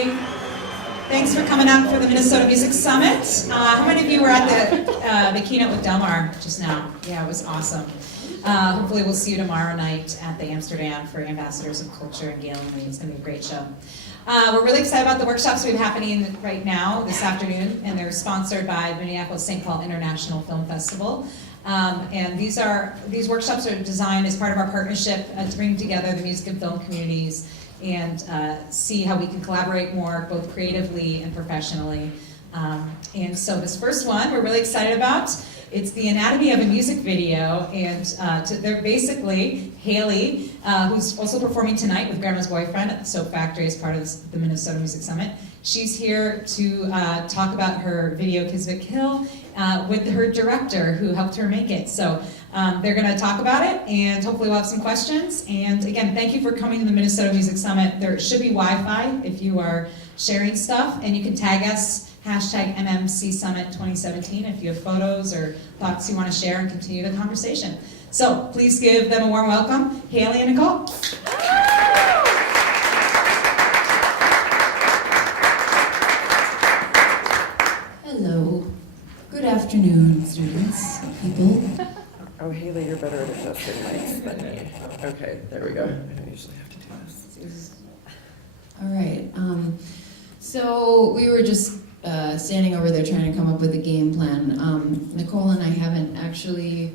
everybody. Thanks for coming up for the Minnesota Music Summit. How many of you were at the keynote with Delmar just now? Yeah, it was awesome. Hopefully we'll see you tomorrow night at the Amsterdam for Ambassadors of Culture in Galen Lee. It's going to be a great show. We're really excited about the workshops we have happening right now this afternoon, and they're sponsored by Minneapolis-St. Paul International Film Festival. And these workshops are designed as part of our partnership to bring together the music and film communities and see how we can collaborate more, both creatively and professionally. And so this first one we're really excited about. It's the anatomy of a music video, and they're basically Haley, who's also performing tonight with Grandma's Boyfriend at the Soap Factory as part of the Minnesota Music Summit. She's here to talk about her video Kisvik Hill with her director who helped her make it. So they're going to talk about it, and hopefully we'll have some questions. And again, thank you for coming to the Minnesota Music Summit. There should be Wi-Fi if you are sharing stuff, and you can tag us #MMC Summit 2017 if you have photos or thoughts you want to share and continue the conversation. So please give them a warm welcome, Haley and Nicole. Hello. Good afternoon, students, people. Oh, Haley, you're better at adjusting mics than me. Okay, there we go. I don't usually have to do this. All right. So we were just standing over there trying to come up with a game plan. Nicole and I haven't actually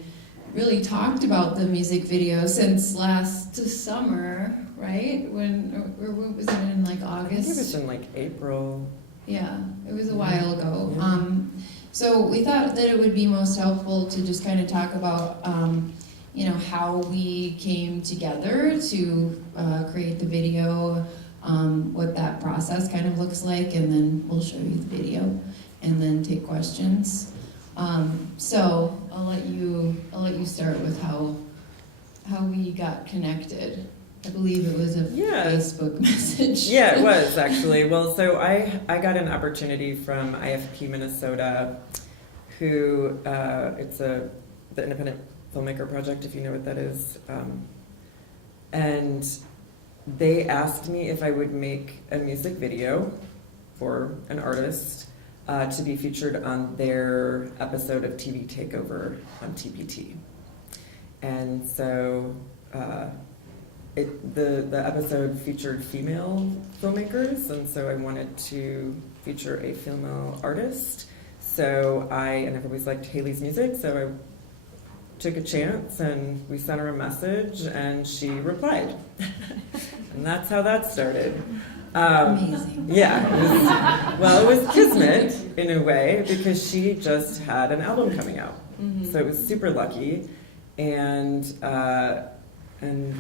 really talked about the music video since last summer, right? Or was it in like August? I think it was in like April. Yeah, it was a while ago. Yeah. So we thought that it would be most helpful to just kind of talk about, how we came together to create the video, what that process kind of looks like, and then we'll show you the video, and then take questions. So I'll let you start with how we got connected. I believe it was a Facebook message. Yeah, it was actually. Well, so I got an opportunity from IFP Minnesota, who it's the Independent Filmmaker Project, if you know what that is, and they asked me if I would make a music video for an artist to be featured on their episode of TV Takeover on TPT. And so the episode featured female filmmakers, and so I wanted to feature a female artist. So and I've always liked Haley's music, so I took a chance and we sent her a message and she replied. And that's how that started. Amazing. Yeah, it was kismet in a way, because she just had an album coming out. Mm-hmm. So it was super lucky. And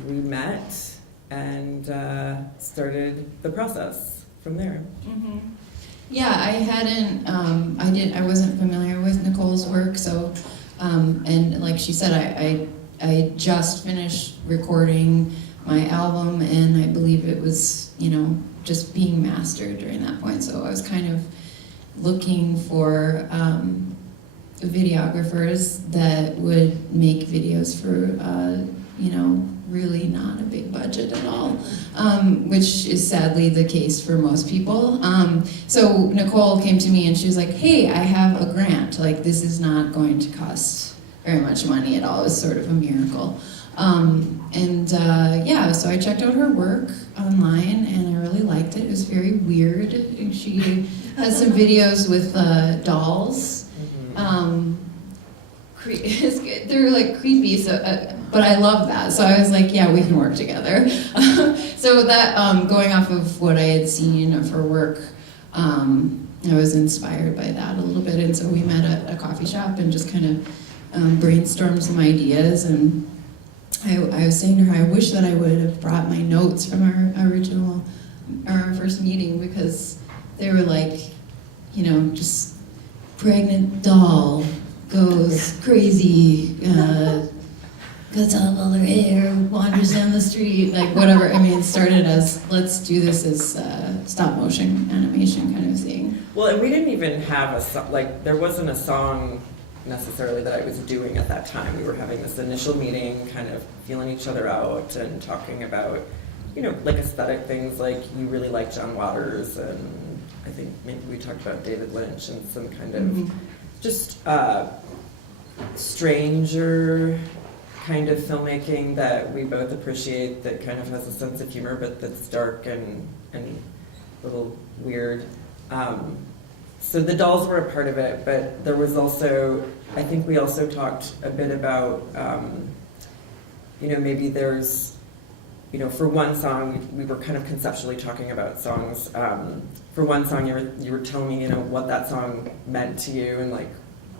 we met and started the process from there. Mm-hmm. Yeah, I wasn't familiar with Nicole's work, so, and like she said, I just finished recording my album, and I believe it was, just being mastered during that point, so I was kind of looking for videographers that would make videos for, really not a big budget at all, which is sadly the case for most people. So Nicole came to me and she was like, hey, I have a grant. Like, this is not going to cost very much money at all. It was sort of a miracle. So I checked out her work online and I really liked it. It was very weird. She has some videos with dolls. They're like creepy, so but I love that. So I was like, yeah, we can work together. So that going off of what I had seen of her work, I was inspired by that a little bit, and so we met at a coffee shop and just kind of brainstormed some ideas. And I was saying to her, I wish that I would have brought my notes from our first meeting, because they were like, just pregnant doll goes crazy, cuts off all her hair, wanders down the street, like whatever. I mean, it started as, let's do this as stop motion animation kind of thing. Well, and we didn't even have there wasn't a song necessarily that I was doing at that time. We were having this initial meeting, kind of feeling each other out and talking about like aesthetic things, like you really like John Waters, and I think maybe we talked about David Lynch and some kind of just stranger kind of filmmaking that we both appreciate, that kind of has a sense of humor, but that's dark and a little weird. So the dolls were a part of it, but there was also, I think we also talked a bit about, maybe there's, for one song, we were kind of conceptually talking about songs. For one song, you were telling me, what that song meant to you and like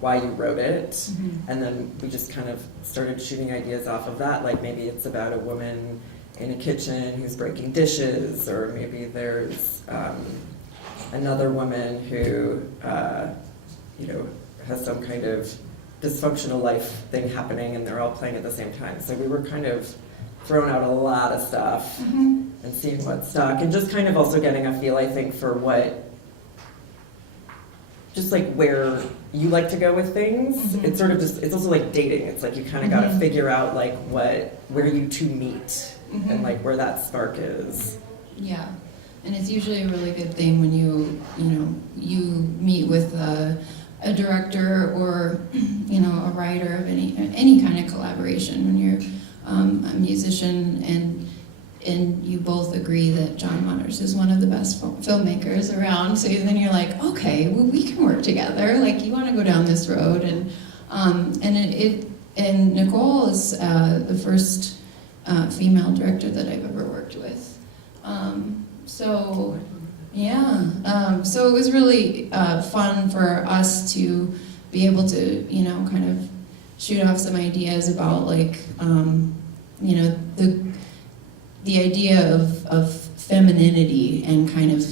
why you wrote it. Mm-hmm. And then we just kind of started shooting ideas off of that. Like maybe it's about a woman in a kitchen who's breaking dishes, or maybe there's another woman who, has some kind of dysfunctional life thing happening, and they're all playing at the same time. So we were kind of throwing out a lot of stuff and seeing what stuck, and just kind of also getting a feel, I think, for what, just like where you like to go with things. Mm-hmm. It's sort of just, it's also like dating. It's like you kind of got to figure out like where you two meet and like where that spark is. Yeah, and it's usually a really good thing when you meet with a director or a writer of any kind of collaboration, when you're a musician and you both agree that John Waters is one of the best filmmakers around. So then you're like, okay, well, we can work together. Like, you want to go down this road, and Nicole is the first female director that I've ever worked with. So it was really fun for us to be able to, kind of shoot off some ideas about like, the idea of femininity and kind of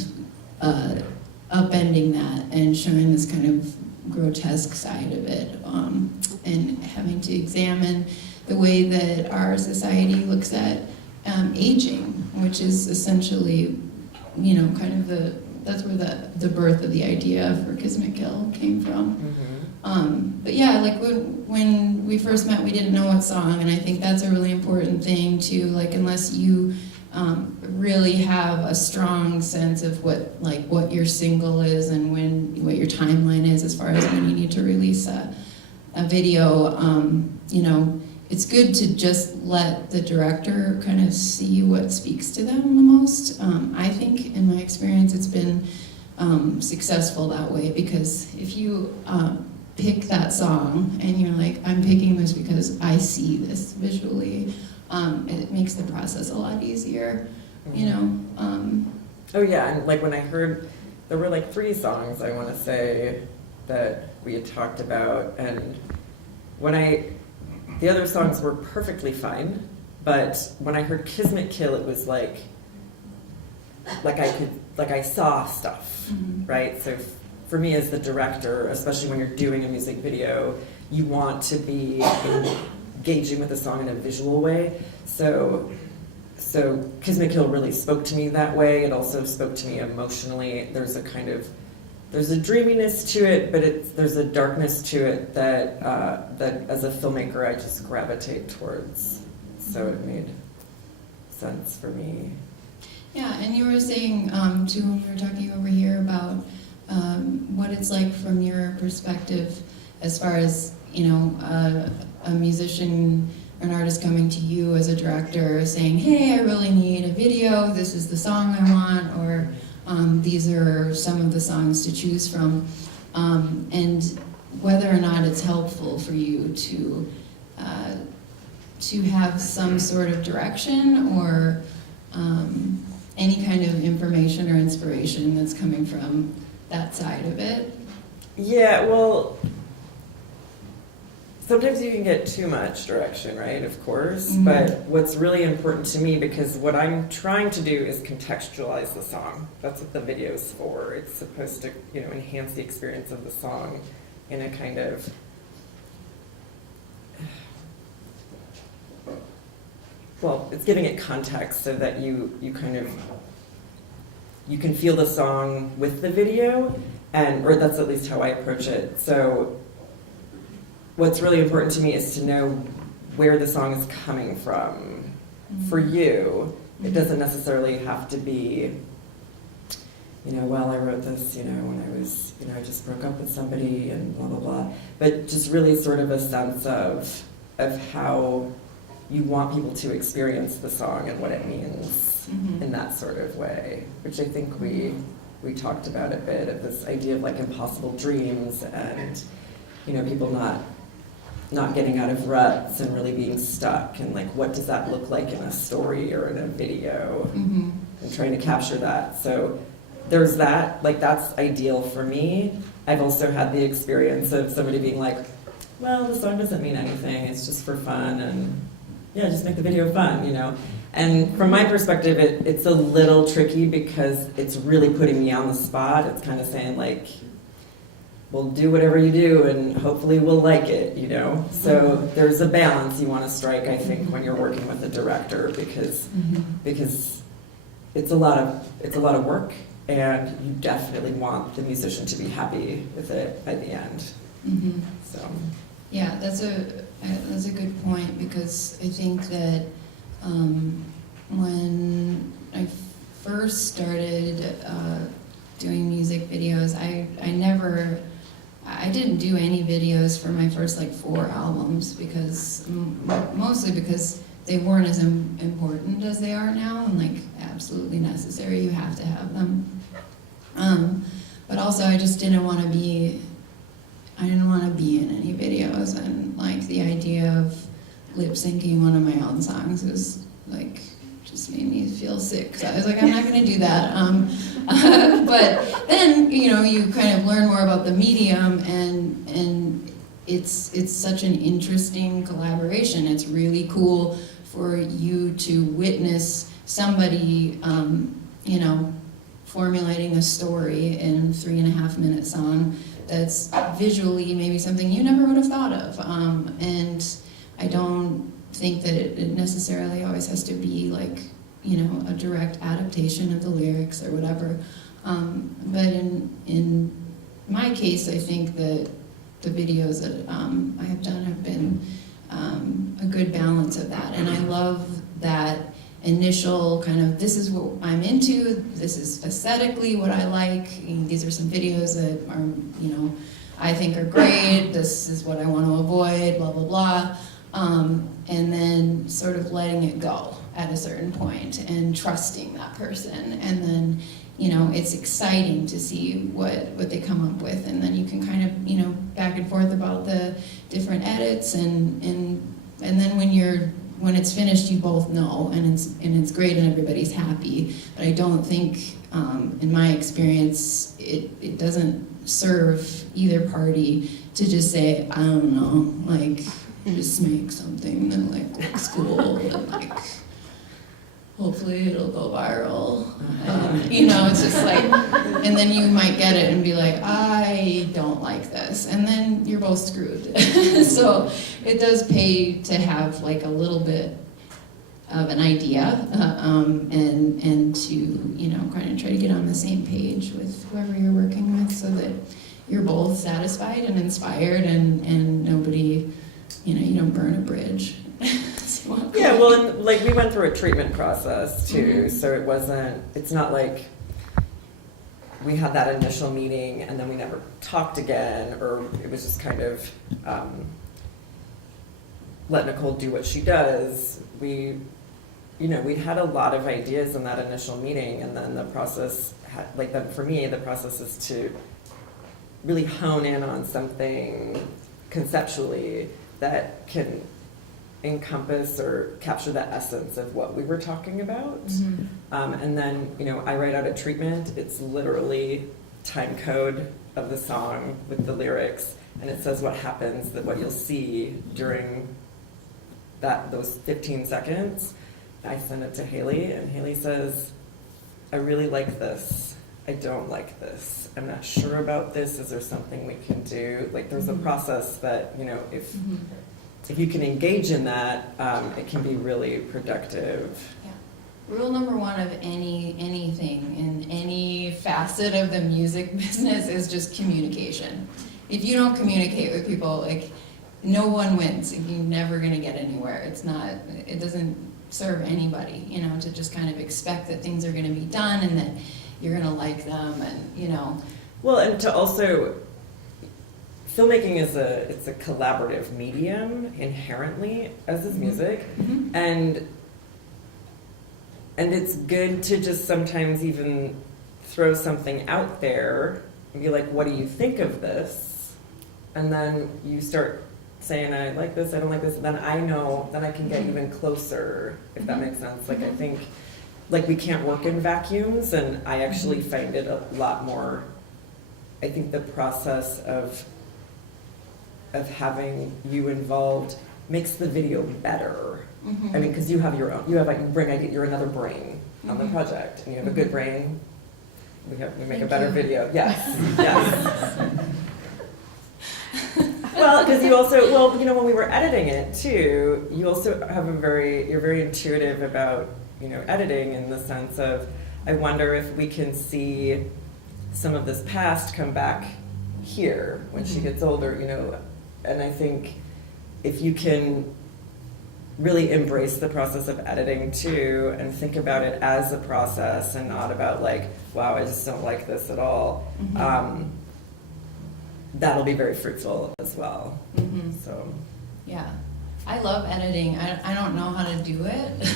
upending that and showing this kind of grotesque side of it, and having to examine the way that our society looks at aging, which is essentially, kind of that's where the birth of the idea for Kiss Me Kill came from. But yeah, like when we first met, we didn't know what song, and I think that's a really important thing too. Like, unless you really have a strong sense of what your single is and what your timeline is as far as when you need to release a video, it's good to just let the director kind of see what speaks to them the most. I think, in my experience, it's been successful that way, because if you pick that song and you're like, I'm picking this because I see this visually, it makes the process a lot easier, Oh yeah, and like when I heard, there were like 3 songs, I want to say, that we had talked about, and the other songs were perfectly fine, but when I heard Kismet Kill, it was like I saw stuff, right? So for me as the director, especially when you're doing a music video, you want to be engaging with the song in a visual way. So Kismet Kill really spoke to me that way. It also spoke to me emotionally. There's a dreaminess to it, but there's a darkness to it that as a filmmaker I just gravitate towards. So it made sense for me. Yeah, and you were saying too, when we were talking over here about what it's like from your perspective, as far as a musician or an artist coming to you as a director saying, hey, I really need a video, this is the song I want, or these are some of the songs to choose from, and whether or not it's helpful for you to have some sort of direction or any kind of information or inspiration that's coming from that side of it. Yeah, well, sometimes you can get too much direction, right? Of course. But what's really important to me, because what I'm trying to do is contextualize the song. That's what the video's for. It's supposed to, enhance the experience of the song in a kind of it's giving it context so that you can feel the song with the video, or that's at least how I approach it. So what's really important to me is to know where the song is coming from for you, It doesn't necessarily have to be, well, I wrote this, when I was, I just broke up with somebody and blah, blah, blah. But just really sort of a sense of how you want people to experience the song and what it means in that sort of way, which I think we talked about a bit, of this idea of like impossible dreams and, people not getting out of ruts and really being stuck, and like what does that look like in a story or in a video, and trying to capture that. So there's that, like that's ideal for me. I've also had the experience of somebody being like, well, the song doesn't mean anything, it's just for fun, and yeah, just make the video fun, And from my perspective, it's a little tricky because it's really putting me on the spot. It's kind of saying like, well, do whatever you do and hopefully we'll like it, So there's a balance you want to strike, I think, when you're working with a director, because it's a lot of work, and you definitely want the musician to be happy with it at the end. So yeah, that's a good point, because I think that when I first started doing music videos, I didn't do any videos for my first like 4 albums, because mostly because they weren't as important as they are now, and like absolutely necessary. You have to have them. But also, I just didn't want to be. I didn't want to be in any videos, and like the idea of lip syncing one of my own songs was like just made me feel sick. So I was like, I'm not going to do that. But then you kind of learn more about the medium, and it's such an interesting collaboration. It's really cool for you to witness somebody, formulating a story in a 3.5-minute song that's visually maybe something you never would have thought of. And I don't think that it necessarily always has to be like, a direct adaptation of the lyrics or whatever. But in my case, I think that the videos that I have done have been a good balance of that. And I love that initial kind of, this is what I'm into, this is aesthetically what I like, these are some videos that are, I think are great, this is what I want to avoid, blah, blah, blah. And then sort of letting it go at a certain point and trusting that person. And then, it's exciting to see what they come up with. And then you can kind of, back and forth about the different edits, and then when it's finished, you both know, and it's great and everybody's happy. But I don't think, in my experience, it doesn't serve either party to just say, I don't know, like, just make something that like looks cool and like hopefully it'll go viral. And, it's just like, and then you might get it and be like, I don't like this, and then you're both screwed. So it does pay to have like a little bit of an idea, and to kind of try to get on the same page with whoever you're working with, so that you're both satisfied and inspired, and nobody, you don't burn a bridge. Yeah, well, and like we went through a treatment process too, so it's not like we had that initial meeting and then we never talked again, or it was just kind of let Nicole do what she does. We had a lot of ideas in that initial meeting, and then the process for me, the process is to really hone in on something conceptually that can encompass or capture the essence of what we were talking about. And then, I write out a treatment. It's literally time code of the song with the lyrics, and it says what happens, what you'll see during those 15 seconds. I send it to Haley, and Haley says, I really like this. I don't like this. I'm not sure about this. Is there something we can do? Like, there's a process that, if you can engage in that, it can be really productive. Yeah. Rule number 1 of anything in any facet of the music business is just communication. If you don't communicate with people, like, no one wins. You're never going to get anywhere. It doesn't serve anybody, you know, to just kind of expect that things are going to be done and that you're going to like them, and you know. Well, and to also, filmmaking is it's a collaborative medium inherently, as is music, Mm-hmm. and it's good to just sometimes even throw something out there and be like, what do you think of this? And then you start saying, I like this, I don't like this, then I know, then I can get even closer, if that makes sense. Like, I think, like, we can't work in vacuums, and I actually find it a lot more, I think the process of having you involved makes the video better. Mm-hmm. I mean, because you have your own, you bring idea, you're another brain on the Mhm. project, and you have a good brain. We make a Thank better you. video. Yes, yes. Well, because you also, well, you know, when we were editing it too, you also have you're very intuitive about, you know, editing in the sense of, I wonder if we can see some of this past come back here when she gets older, you know, and I think if you can really embrace the process of editing too and think about it as a process and not about like, wow, I just don't like this at all, Mhm. that'll be very fruitful as well. Mm-hmm. So, Yeah, I love editing. I don't know how to do it,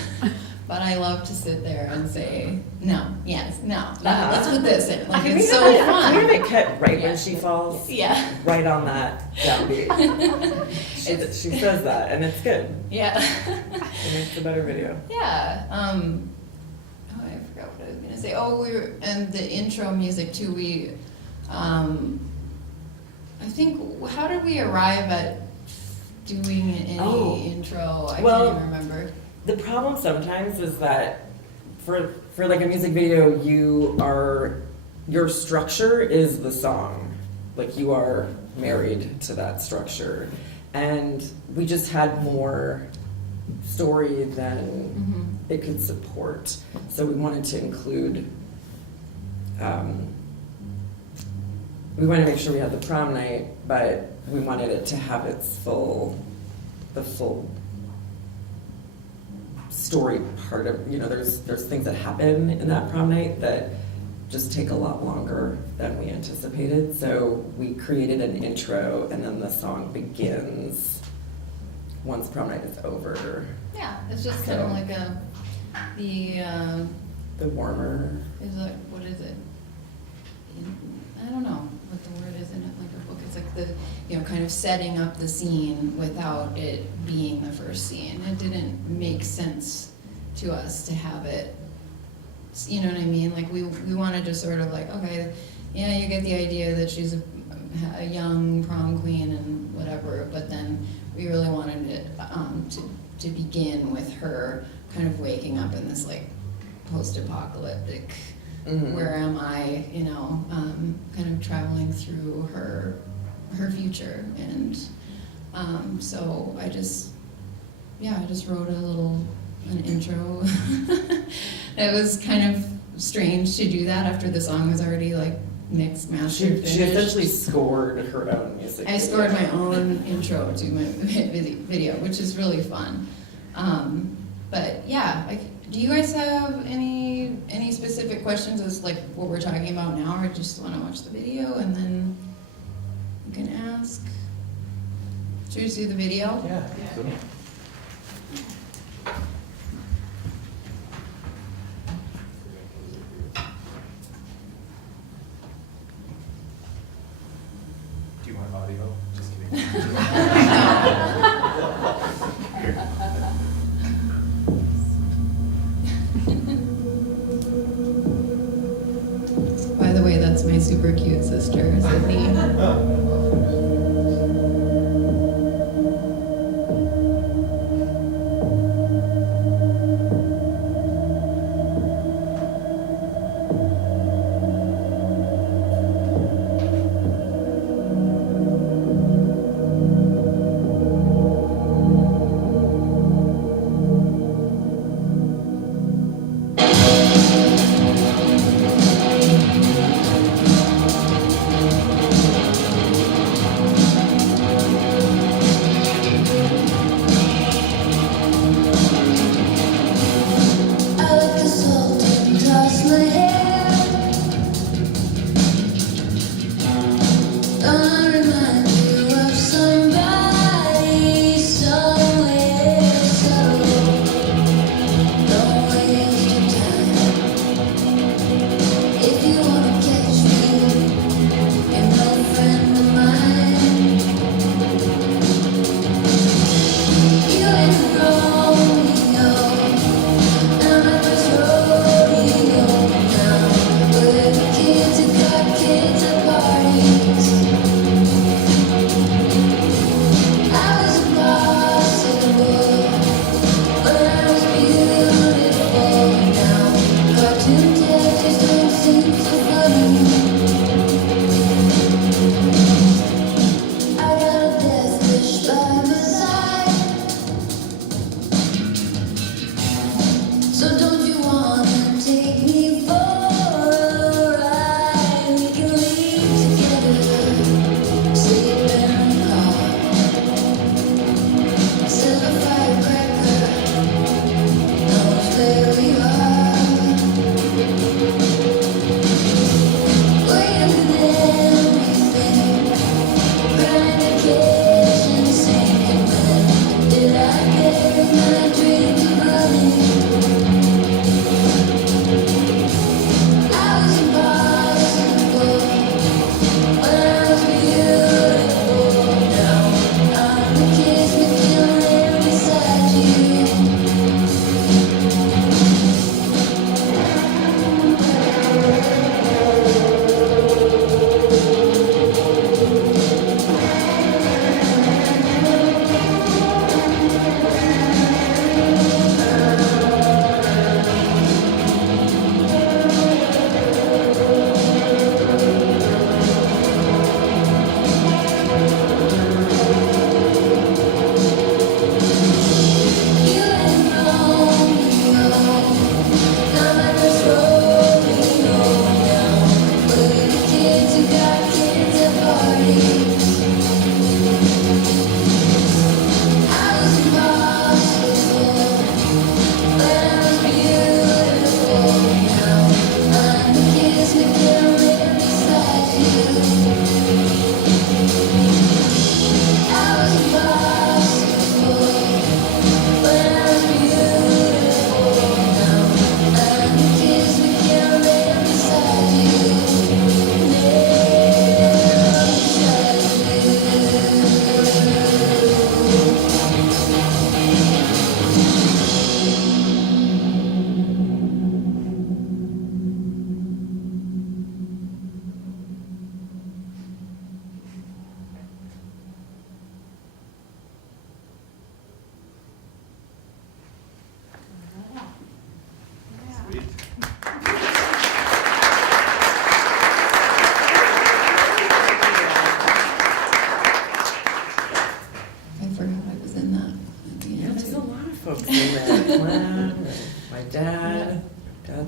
but I love to sit there and say, no, yes, no, let's put this in. Like, it's so Can we fun. have it cut right Yeah. when she falls? Yeah. Right on that downbeat. she says that, and it's good. Yeah. It makes a better video. Yeah. Oh, I forgot what I was gonna say. Oh, and the intro music too. I think, how did we arrive at doing any intro? I well, can't even remember. The problem sometimes is that for like a music video, your structure is the song. Like, you are married to that structure. And we just had more story than it could support. So we wanted to include, we wanted to make sure we had the prom night, but we wanted it to have the full story part of, you know, there's things that happen in that prom night that just take a lot longer than we anticipated. So we created an intro, and then the song begins once prom night is over. Yeah, it's just kind of So- like The warmer. what is it? I don't know what the word is in it, like a book. It's like the, you know, kind of setting up the scene without it being the first scene. It didn't make sense to us to have it, you know what I mean? Like, we wanted to sort of like, okay, yeah, you get the idea that she's a young prom queen and whatever, but then we really wanted it to begin with her kind of waking up in this like post-apocalyptic, where am I, you know, kind of traveling through her future. And so I just wrote an intro. It was kind of strange to do that after the song was already like mixed, mastered, She finished. essentially scored her own music. I scored my own intro to my video, which is really fun. But yeah, do you guys have any specific questions as like what we're talking about now, or just want to watch the video and then you can ask? Should we see the video? Yeah. Do you want audio? Just kidding. By the way, that's my super cute sister, Sydney.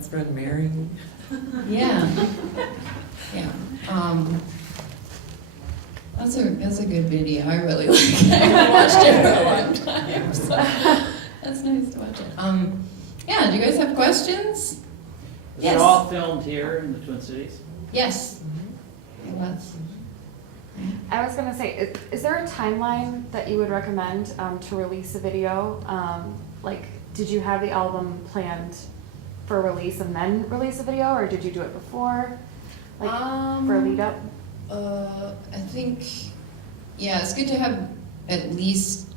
best friend Mary. Yeah. Yeah. That's a good video. I really like it. I haven't watched it for a long time. So that's nice to watch it. Yeah, do you guys have questions? Is Yes. it all filmed here in the Twin Cities? Yes. It was. I was gonna say, is there a timeline that you would recommend to release a video? Like, did you have the album planned for release and then release a video, or did you do it before? Like, for a lead up? I think, yeah, it's good to have at least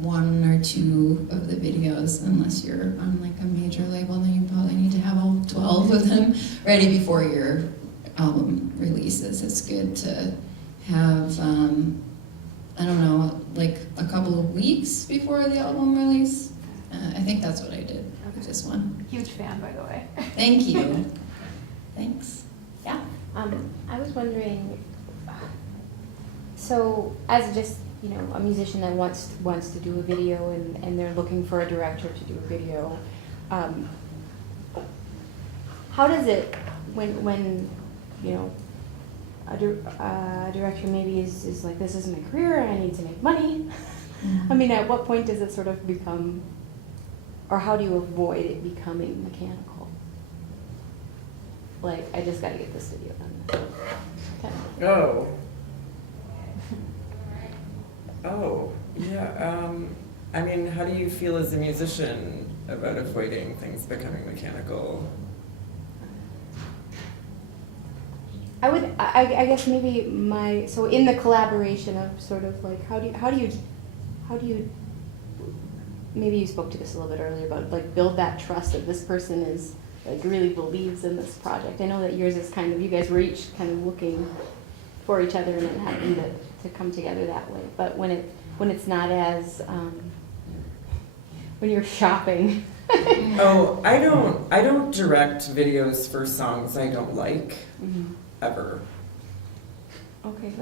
one or two of the videos, unless you're on like a major label, then you probably need to have all 12 of them ready before your album releases. It's good to have, I don't know, like a couple of weeks before the album release. I think that's what I did with this one. Huge fan, by the way. Thank you. Thanks. Yeah. I was wondering, so as just, you know, a musician that wants to do a video and they're looking for a director to do a video, how does it, when you know, a director maybe is like, this is my career, I need to make money. I mean, at what point does it sort of become, or how do you avoid it becoming mechanical? Like, I just gotta get this video done. Okay. Oh, yeah. I mean, how do you feel as a musician about avoiding things becoming mechanical? I guess maybe so in the collaboration of sort of like, how do you, maybe you spoke to this a little bit earlier about like build that trust that this person is like really believes in this project. I know that yours is kind of, you guys were each kind of looking for each other and then having to come together that way. But when it's not as, when you're shopping. Oh, I don't direct videos for songs I don't like, ever. Okay,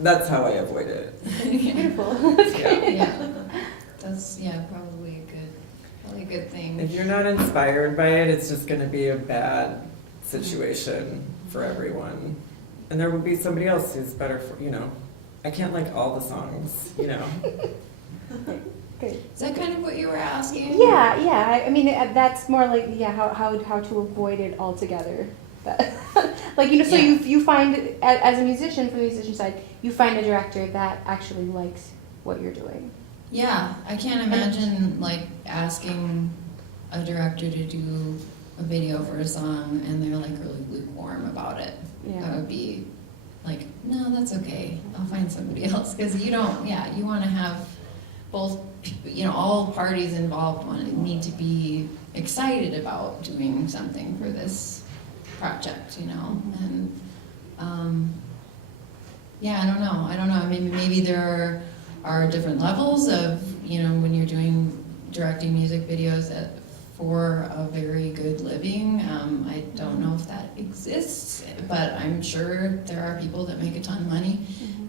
That's how I avoid it. beautiful. That's great. Yeah. That's, probably a good thing. If you're not inspired by it, it's just going to be a bad situation for everyone. And there will be somebody else who's better for, I can't like all the songs, Good. Is that kind of what you were asking? Yeah. I mean, that's more like, how to avoid it altogether. Like, so Yeah. you find, as a musician, from the musician side, you find a director that actually likes what you're doing. Yeah, I can't imagine like asking a director to do a video for a song and they're like really lukewarm about it. Yeah. That would be like, no, that's okay. I'll find somebody else. Because you want to have both, all parties involved need to be excited about doing something for this project, and I don't know. Maybe there are different levels of, when you're directing music videos for a very good living. I don't know if that exists, but I'm sure there are people that make a ton of money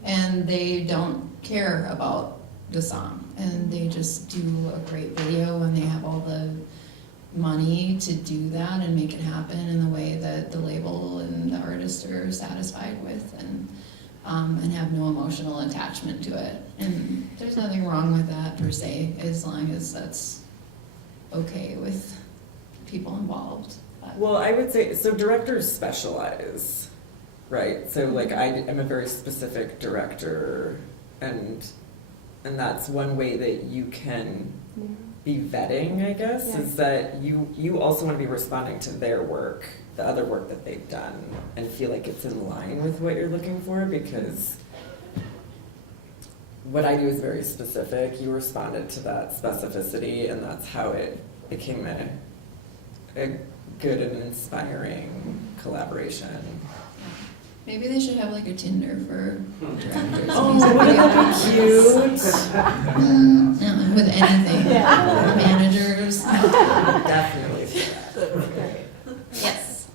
and they don't care about the song and they just do a great video and they have all the money to do that and make it happen in the way that the label and the artist are satisfied with and have no emotional attachment to it. And there's nothing wrong with that per se, as long as that's okay with people involved. But Well, I would say, so directors specialize, right? So like I am a very specific director and that's one way that you can be vetting, I guess, Yeah. is that you also want to be responding to their work, the other work that they've done, and feel like it's in line with what you're looking for, because what I do is very specific. You responded to that specificity, and that's how it became a good and inspiring collaboration. maybe they should have like a Tinder for directors. Oh, wouldn't that be cute? Yeah, with anything. Managers. Definitely. Yes.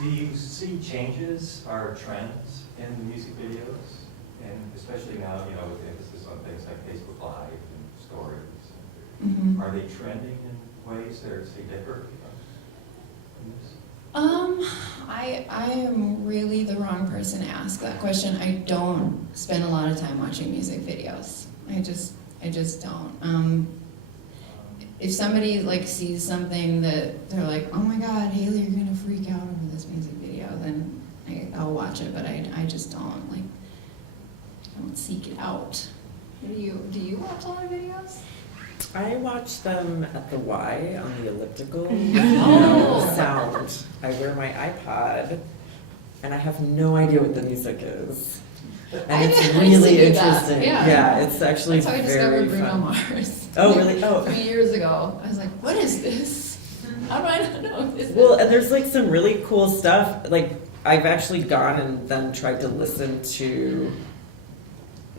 Do you see changes or trends in the music videos? And especially now, with emphasis on things like Facebook Live and stories. Mhm. Are they trending in ways that are, say, different from this? I am really the wrong person to ask that question. I don't spend a lot of time watching music videos. I just don't. If somebody like sees something that they're like, oh my God, Haley, you're gonna freak out over this music video, then I'll watch it. But I just don't like. I don't seek it out. Do you watch a lot of videos? I watch them at the Y on the elliptical Oh. sound. I wear my iPod, and I have no idea what the music is. And it's I used to really do that, interesting. yeah. It's actually That's how I very discovered Bruno fun. Mars. Oh, really? Oh. 3 years ago. I was like, what is this? How do I not know what this Well, is? and there's like some really cool stuff. Like I've actually gone and then tried to listen to,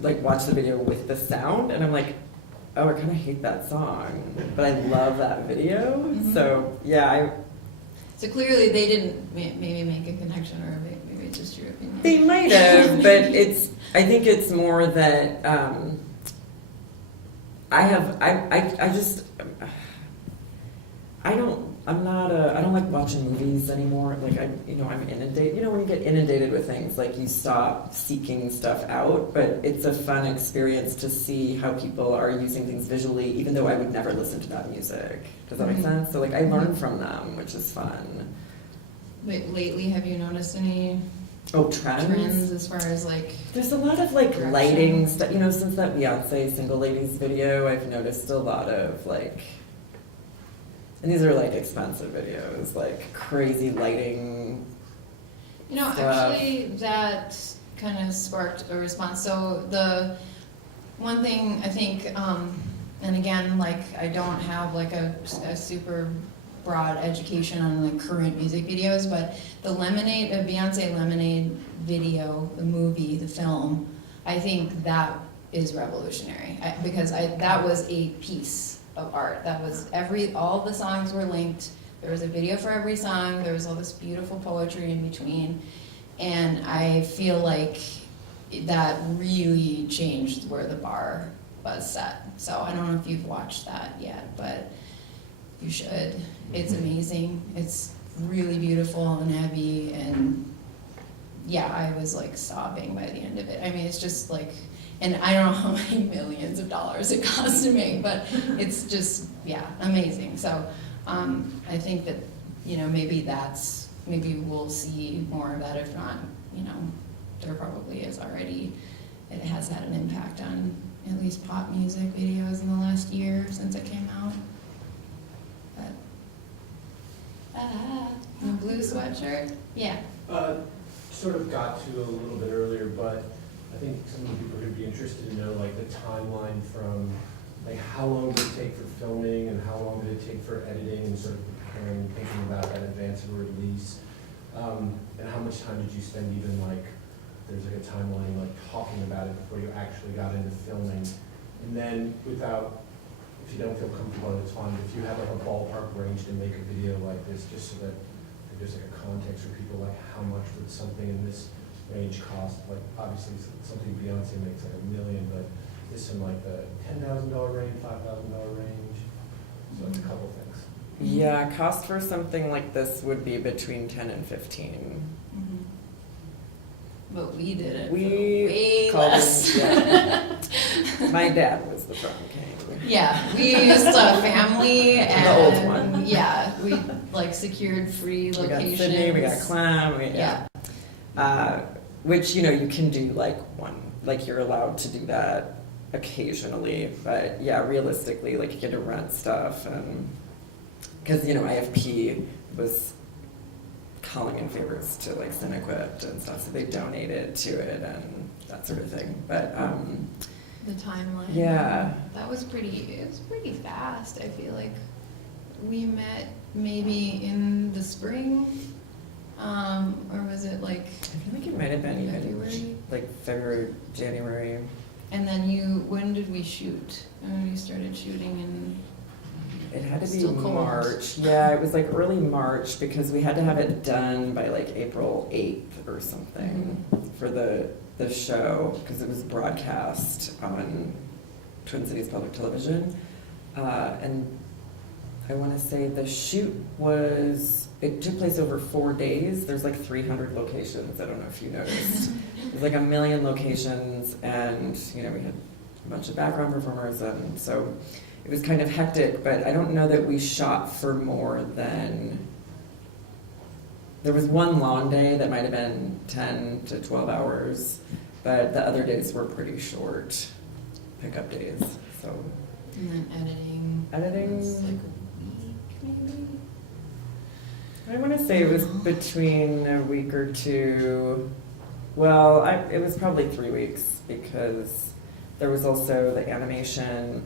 like, watch the video with the sound, and I'm like, oh, I kind of hate that song, but I love that video. Mhm. So yeah, So clearly they didn't maybe make a connection, or maybe it's just your opinion. they might have, but I think it's more that I don't like watching movies anymore. Like I'm inundated. You know, when you get inundated with things, like you stop seeking stuff out. But it's a fun experience to see how people are using things visually, even though I would never listen to that music. Does that make Mhm. sense? So like I learn from them, which is fun. Wait, lately, have you noticed any Oh, trends. trends as far as like? There's a lot of like Direction. lighting stuff. You know, since that Beyonce Single Ladies video, I've noticed a lot of like, and these are like expensive videos, like crazy lighting. You know, stuff. actually, that kind of sparked a response. So the one thing I think, and again, like I don't have like a super broad education on like current music videos, but the Beyonce Lemonade video, the movie, the film, I think that is revolutionary because that was a piece of art. That was all the songs were linked. There was a video for every song. There was all this beautiful poetry in between, and I feel like that really changed where the bar was set. So I don't know if you've watched that yet, but you should. It's amazing. It's really beautiful and heavy, and yeah, I was like sobbing by the end of it. I mean, it's just like, and I don't know how many millions of dollars it costs to make, but it's just, yeah, amazing. So I think that, you know, maybe we'll see more of that. If not, you know, there probably is already. It has had an impact on at least pop music videos in the last year since it came out. But, the blue sweatshirt? Yeah. Sort of got to a little bit earlier, but I think some of the people would be interested to know like the timeline from like how long did it take for filming and how long did it take for editing and sort of preparing, thinking about that advance of a release, and how much time did you spend even like there's like a timeline like talking about it before you actually got into filming, and then without, if you don't feel comfortable, it's fine. If you have like a ballpark range to make a video like this, just so that there's like a context for people, like how much would something in this range cost? Like obviously something Beyonce makes like $1 million, but this in like the $10,000 range, $5,000 range. So it's a couple things. Yeah, cost for something like this would be between 10 and 15. Mm-hmm. But we did it We for way called less. My dad was the prom king. Yeah, we used a family and The old one. Yeah, we like secured free We got locations. Sydney, we got Clam, Yeah. which, you know, you can do like you're allowed to do that occasionally, but yeah, realistically, like you get to rent stuff, and because, you know, IFP was calling in favors to like Cinequip and stuff, so they donated to it and that sort of thing, but The timeline. yeah. It was pretty fast. I feel like we met maybe in the spring, or was it like I feel like it might have been February? even like February, January. And then when did we shoot? When we started shooting in It had to be Still cold. March. Yeah, it was like early March because we had to have it done by like April 8th or something for the show, because it was broadcast on Twin Cities Public Television. And I want to say the shoot it took place over 4 days. There's like 300 locations. I don't know if you noticed. There's like 1 million locations, and we had a bunch of background performers, and so it was kind of hectic, but I don't know that we shot for more than, there was one long day that might have been 10 to 12 hours, but the other days were pretty short pickup days, so. And then editing. Editing. It's like a week, maybe. I want to say it was between a week or two. Well, it was probably 3 weeks because there was also the animation.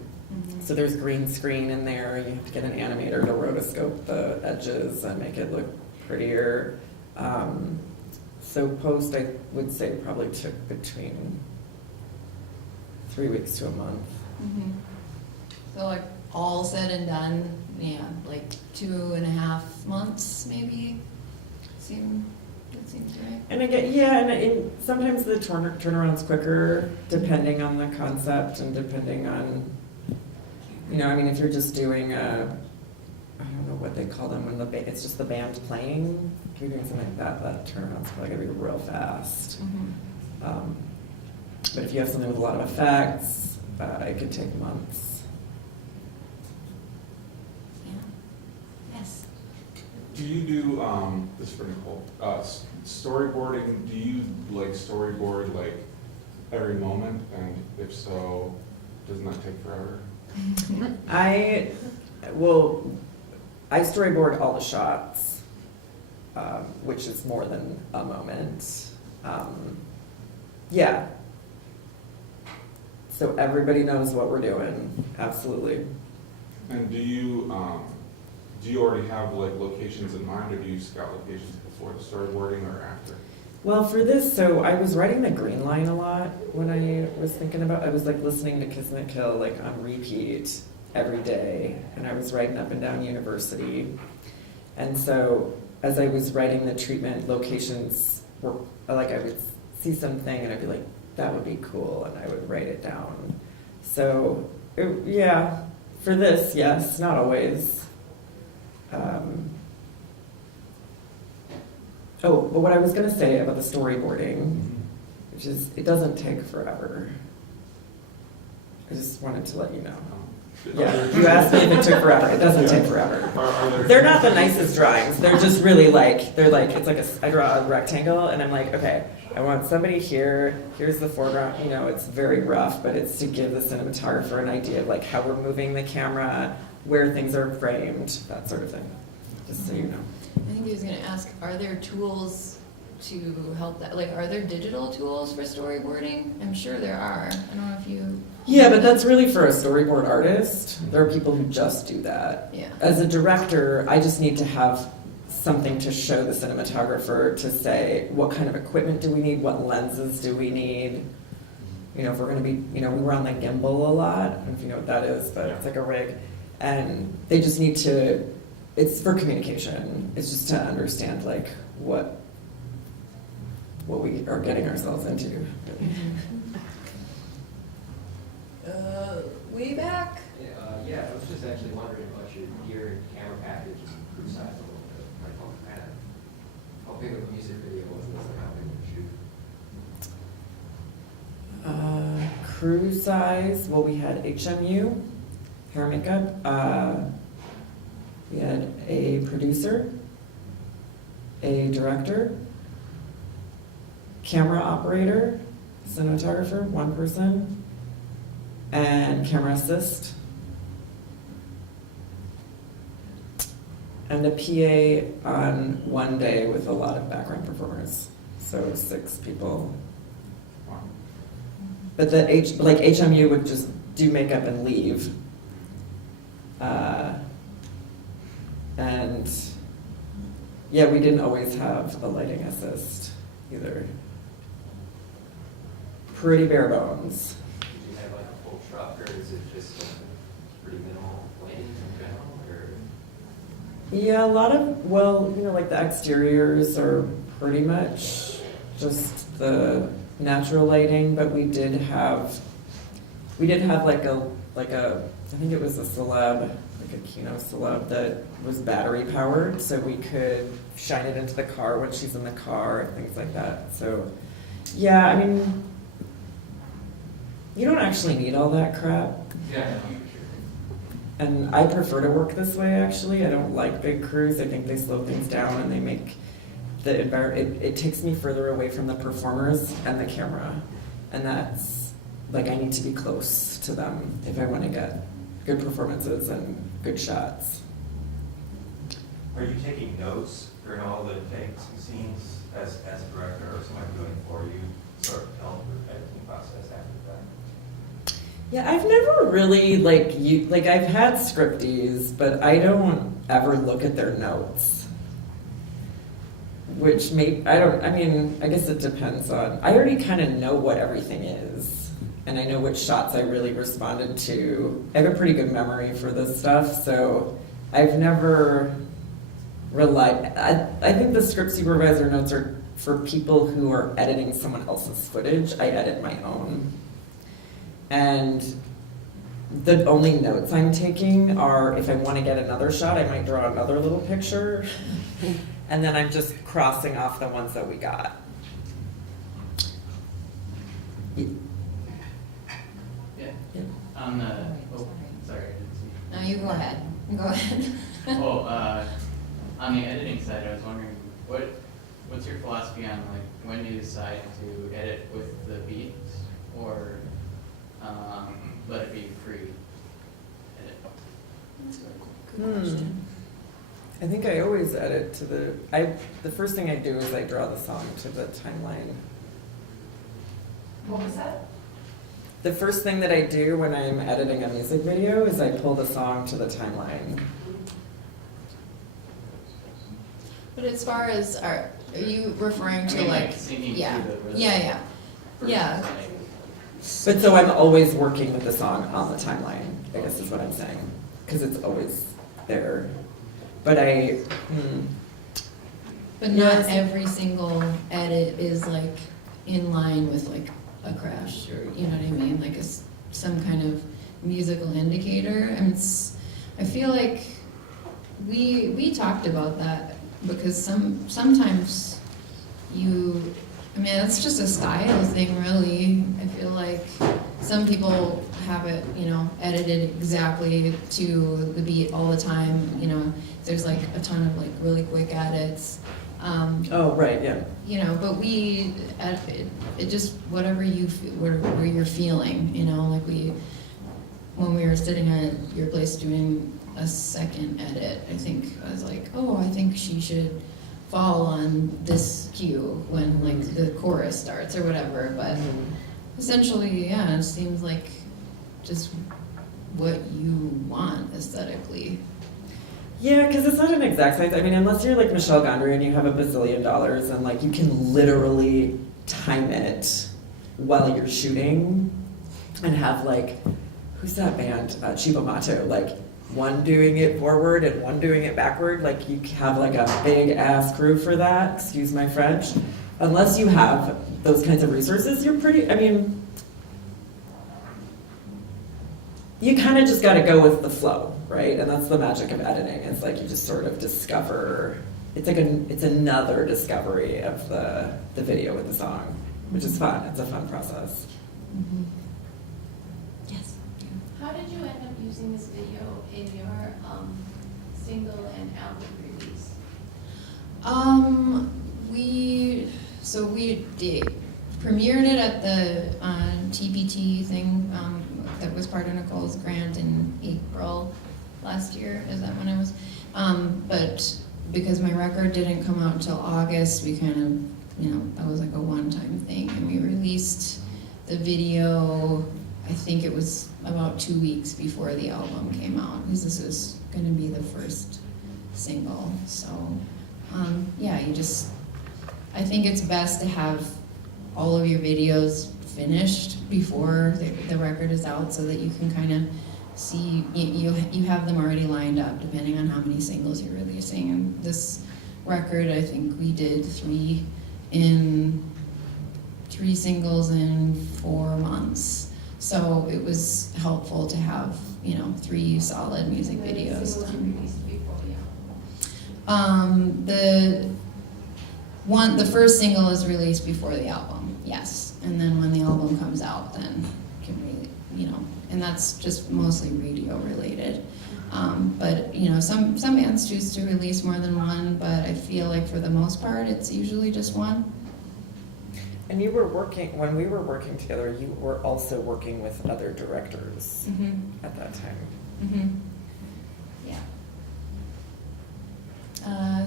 So there's green screen in there. You have to get an animator to rotoscope the edges and make it look prettier. So post, I would say, probably took between 3 weeks to a month. Mm-hmm. So like all said and done, yeah, like 2.5 months maybe. That seems right. And again, yeah, and sometimes the turnaround's quicker depending on the concept and depending on, if you're just doing I don't know what they call them when it's just the band playing. If you're doing something like that turnaround's probably gonna be real fast. Mm-hmm. But if you have something with a lot of effects, it could take months. Yeah. Yes. Do you do, this is for Nicole, storyboarding, do you storyboard every moment? And if so, doesn't that take forever? I storyboard all the shots, which is more than a moment. Yeah. So everybody knows what we're doing, absolutely. And do you already have locations in mind, or do you scout locations before the storyboarding or after? Well, for this, so I was writing the Green Line a lot when I was thinking about, I was listening to Kismet Kill on repeat every day, and I was writing Up and Down University. And so as I was writing the treatment, locations were, I would see something and I'd be like, that would be cool, and I would write it down. So, yeah, for this, yes, not always. But what I was going to say about the storyboarding, which is, it doesn't take forever. I just wanted to let you know. Yeah, you asked me if it took forever. It doesn't take forever. They're not the nicest drawings. They're just really I draw a rectangle and I'm like, okay, I want somebody here, here's the foreground, it's very rough, but it's to give the cinematographer an idea of like how we're moving the camera, where things are framed, that sort of thing, just so you know. I think he was going to ask, are there tools to help that? Like, are there digital tools for storyboarding? I'm sure there are. I don't know if you... Yeah, but that's really for a storyboard artist. There are people who just do that. Yeah. As a director, I just need to have something to show the cinematographer to say, what kind of equipment do we need? What lenses do we need? If we're going to be, we were on the gimbal a lot. I don't know if you know what that is, but it's like a rig. And they just need to, it's for communication. It's just to understand what we are getting ourselves into. Way back? Yeah, I was just actually wondering about your gear and camera package and crew size a little bit. How big of a music video was this, and how big of a shoot? Crew size, well, we had HMU, hair and makeup. We had a producer, a director, camera operator, cinematographer, one person, and camera assist. And a PA on one day with a lot of background performers. So 6 people. Wow. But the HMU would just do makeup and leave. And yeah, we didn't always have a lighting assist either. Pretty bare bones. Do you have a full truck, or is it just pretty minimal lighting in general, or? Yeah, a lot of, the exteriors are pretty much just the natural lighting, but we did have like a I think it was a celeb, like a Kino celeb that was battery powered, so we could shine it into the car when she's in the car and things like that. So, yeah, I mean, you don't actually need all that crap. Yeah. And I prefer to work this way, actually. I don't like big crews. I think they slow things down and they make the environment, it takes me further away from the performers and the camera. And that's, like, I need to be close to them if I want to get good performances and good shots. Are you taking notes during all the takes and scenes as a director, or somebody doing it for you, sort of help the editing process after that? Yeah, I've never really, like I've had scripties, but I don't ever look at their notes. Which I guess it depends on, I already kind of know what everything is. And I know which shots I really responded to. I have a pretty good memory for this stuff, so I've never relied, I think the script supervisor notes are for people who are editing someone else's footage. I edit my own. And the only notes I'm taking are if I want to get another shot, I might draw another little picture. And then I'm just crossing off the ones that we got. Yeah. Yeah. On the, oh, sorry, I didn't see. No, you go ahead. Go ahead. On the editing side, I was wondering, what's your philosophy on like when you decide to edit with the beat or let it be free edit? I think I always edit to the first thing I do is I draw the song to the timeline. What was that? The first thing that I do when I'm editing a music video is I pull the song to the timeline. But as far as, are you referring to like, singing yeah, to the rhythm yeah. versus Yeah. saying- But so I'm always working with the song on the timeline, I guess is what I'm saying, because it's always there. But But not every single edit is like in line with like a crash or, you know what I mean? Like some kind of musical indicator. I mean, I feel like we talked about that because sometimes it's just a style thing, really. I feel like some people have it, edited exactly to the beat all the time. There's like a ton of like really quick edits. oh, right, yeah. But it just whatever where you're feeling, like when we were sitting at your place doing a second edit, I think I was like, oh, I think she should fall on this cue when like the chorus starts or whatever. But essentially, yeah, it seems like just what you want aesthetically. Yeah, because it's not an exact science. I mean, unless you're like Michel Gondry and you have $1 bazillion and like you can literally time it while you're shooting and have like, who's that band? Chibo Mato, like one doing it forward and one doing it backward. Like you have like a big ass crew for that, excuse my French. Unless you have those kinds of resources, you're pretty, you kind of just got to go with the flow, right? And that's the magic of editing. It's like you just sort of discover, it's another discovery of the video with the song, which is fun. It's a fun process. Mm-hmm. Yes. How did you end up using this video in your single and album release? We premiered it at the TPT thing that was part of Nicole's grant in April last year. Is that when it was? But because my record didn't come out until August, we kind of, that was like a one-time thing, and we released the video. I think it was about 2 weeks before the album came out, because this was going to be the first single. So, I think it's best to have all of your videos finished before the record is out, so that you can kind of see, you have them already lined up depending on how many singles you're releasing. And this record, I think we did three singles in 4 months. So it was helpful to have, 3 solid music videos Singles done. released before the album. The first single is released before the album, yes. And then when the album comes out, then can we, and that's just mostly radio related. But some bands choose to release more than one, but I feel like for the most part, it's usually just one. And when we were working together, you were also working with other directors at that time. Yeah.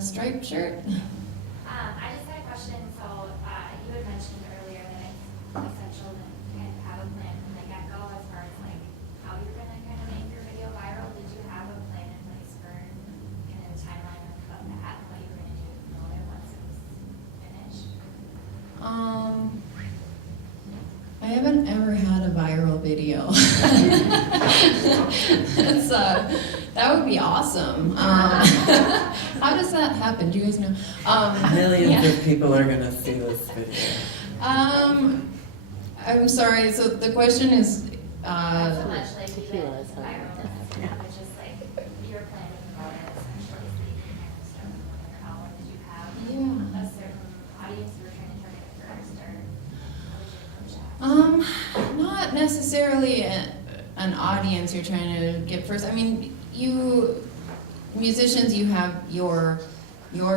Striped shirt. I just had a question. So you had mentioned earlier that it's essential to kind of have a plan from the get-go as far as like how you're going to kind of make your video viral. Did you have a plan in place for kind of a timeline of that, what you were going to do once it was finished? I haven't ever had a viral video. That would be awesome. How does that happen? Do you guys know? Millions of people are gonna see this video. I'm sorry. So the question is, Not so much like tequila is viral, yeah. but just like your plan about it essentially, so you can kind of start with how long did you have Yeah. a certain audience you were trying to target at first, or how did you approach that? not necessarily an audience you're trying to get first. I mean, musicians, you have your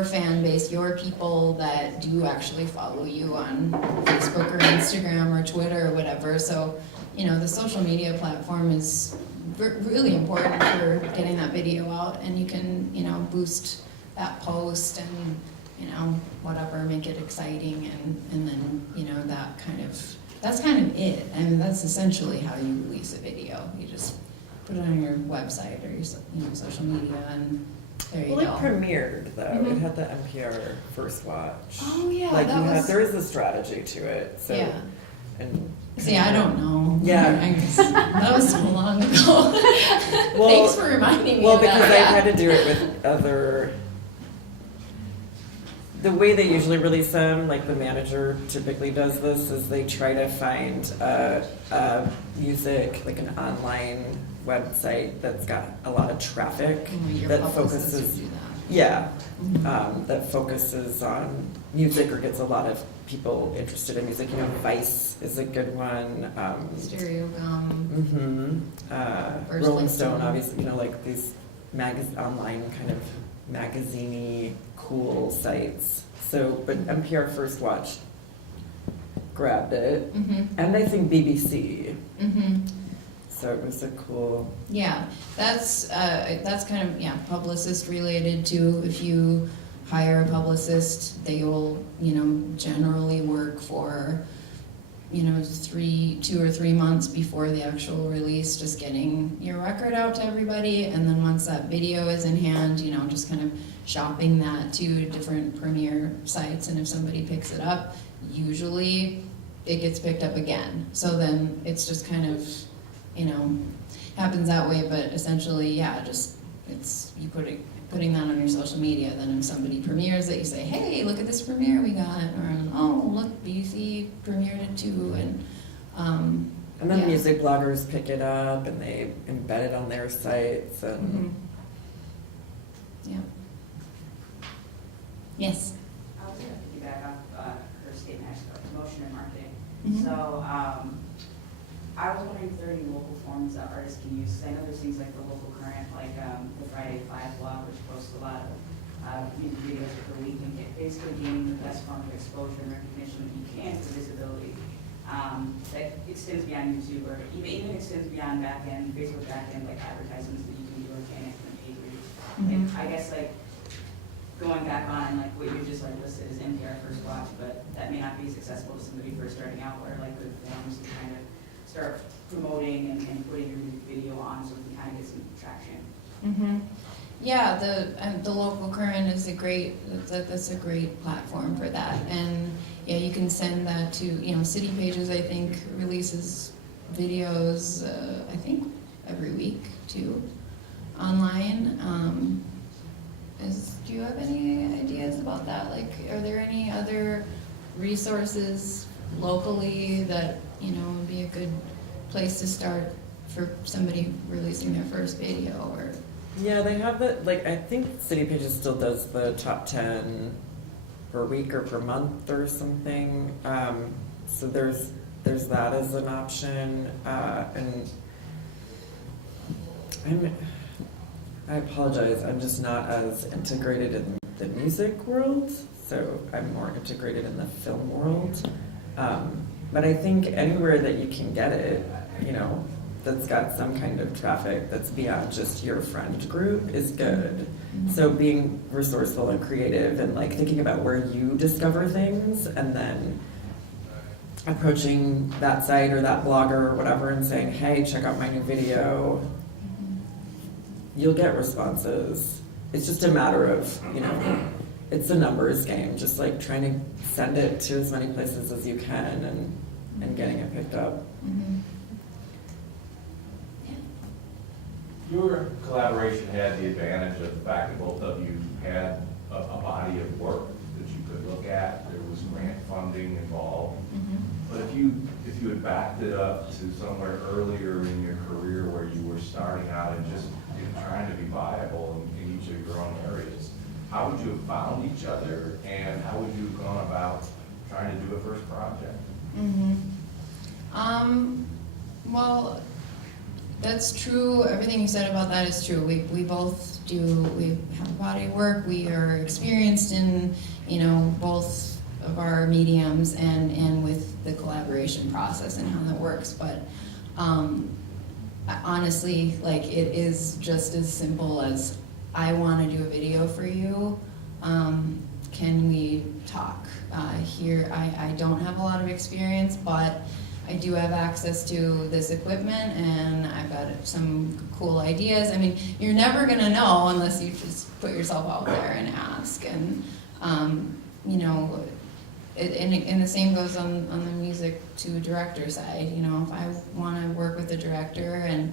fan base, your people that do actually follow you on Facebook or Instagram or Twitter or whatever. So, the social media platform is really important for getting that video out, and you can, boost that post and, whatever, make it exciting, and then, that's kind of it. I mean, that's essentially how you release a video. You just put it on your website or your social media, and there you Well, go. it premiered though. Mhm. It had the NPR First Watch. Oh, yeah, Like that was- there is a strategy to it. So, Yeah. and See, I don't know. Yeah. I guess that was so long ago. Well- Thanks for reminding me well, of that. because Yeah. I've had to do it with other. The way they usually release them, like the manager typically does this, is they try to find a music, like an online website that's got a lot of traffic Your that publicist would focuses. do that. Yeah, that focuses on music or gets a lot of people interested in music. Vice is a good one. Stereo Gum. First Rolling Like Stone, Stone. obviously, like these online kind of magazine-y cool sites. So, but NPR First Watch grabbed it, and I think BBC. So it was a cool. Yeah, that's kind of publicist related too. If you hire a publicist, they will generally work for 2 or 3 months before the actual release, just getting your record out to everybody, and then once that video is in hand, just kind of shopping that to different premiere sites, and if somebody picks it up, usually it gets picked up again. So then it's just kind of happens that way, but essentially, it's you putting that on your social media. Then if somebody premieres it, you say, "Hey, look at this premiere we got," or "Oh, look, BBC premiered it too," and then yeah. music bloggers pick it up and they embed it on their sites and. Yeah. Yes. I was going to piggyback off her statement actually about promotion and marketing. Mhm. So I was wondering if there are any local forms that artists can use. 'Cause I know there's things like the local current, like the Friday 5 blog, which posts a lot of music videos per week, and basically gaining the best form of exposure and recognition that you can for visibility. That extends beyond YouTube, or even extends beyond back-end, Facebook back-end, like advertisements that you can do organic and paid reach. Mhm. I guess going back on like what you just listed as NPR First Watch, but that may not be as accessible to somebody first starting out, or good forms to kind of start promoting and putting your music video on so we can kind of get some traction. Yeah, the local current is that's a great platform for that, and yeah, you can send that to City Pages. I think releases videos I think every week too, online. Do you have any ideas about that? Like, are there any other resources locally that would be a good place to start for somebody releasing their first video or? Yeah, they have the, like, I think City Pages still does the top 10 per week or per month or something. So there's that as an option. And I apologize, I'm just not as integrated in the music world, so I'm more integrated in the film world. But I think anywhere that you can get it, you know, that's got some kind of traffic that's beyond just your friend group is good. So being resourceful and creative and like thinking about where you discover things and then approaching that site or that blogger or whatever and saying, hey, check out my new video. You'll get responses. It's just a matter of, you know, it's a numbers game, just like trying to send it to as many places as you can and getting it picked up. Your collaboration had the advantage of the fact that both of you had a body of work that you could look at. There was grant funding involved. But if you had backed it up to somewhere earlier in your career where you were starting out and just trying to be viable in each of your own areas, how would you have found each other and how would you have gone about trying to do a first project? Well, that's true. Everything you said about that is true. We both do, we have a body of work. We are experienced in, you know, both of our mediums and with the collaboration process and how that works. But honestly, like, it is just as simple as, I want to do a video for you. Can we talk? Here, I don't have a lot of experience, but I do have access to this equipment and I've got some cool ideas. I mean, you're never gonna know unless you just put yourself out there and ask. And, you know, and the same goes on the music to director side. You know, if I wanna work with a director and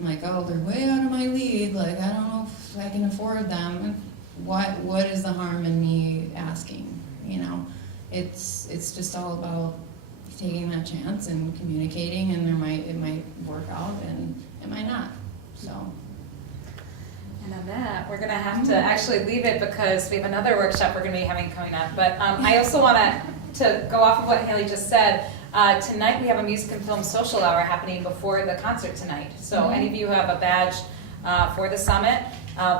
I'm like, oh, they're way out of my league, like, I don't know if I can afford them, what is the harm in me asking, you know? It's just all about taking that chance and communicating, and it might work out and it might not, so. And on that, we're gonna have to actually leave it because we have another workshop we're gonna be having coming up. But I also wanna to go off of what Haley just said. Tonight we have a music and film social hour happening before the concert tonight. So any of you who have a badge for the summit,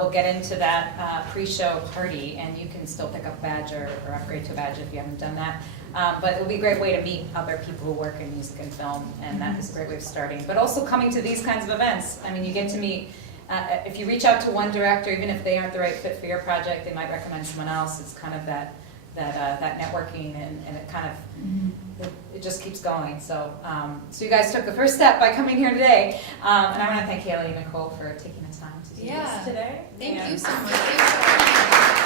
we'll get into that pre-show party, and you can still pick up a badge or upgrade to a badge if you haven't done that. But it will be a great way to meet other people who work in music and film, and that is a great way of starting. But also coming to these kinds of events, I mean, you get to meet, if you reach out to one director, even if they aren't the right fit for your project, they might recommend someone else. It's kind of that networking, and it kind of, it just keeps going. So, so you guys took the first step by coming here today, and I want to thank Haley and Nicole for taking the time to do this today. Thank you so much.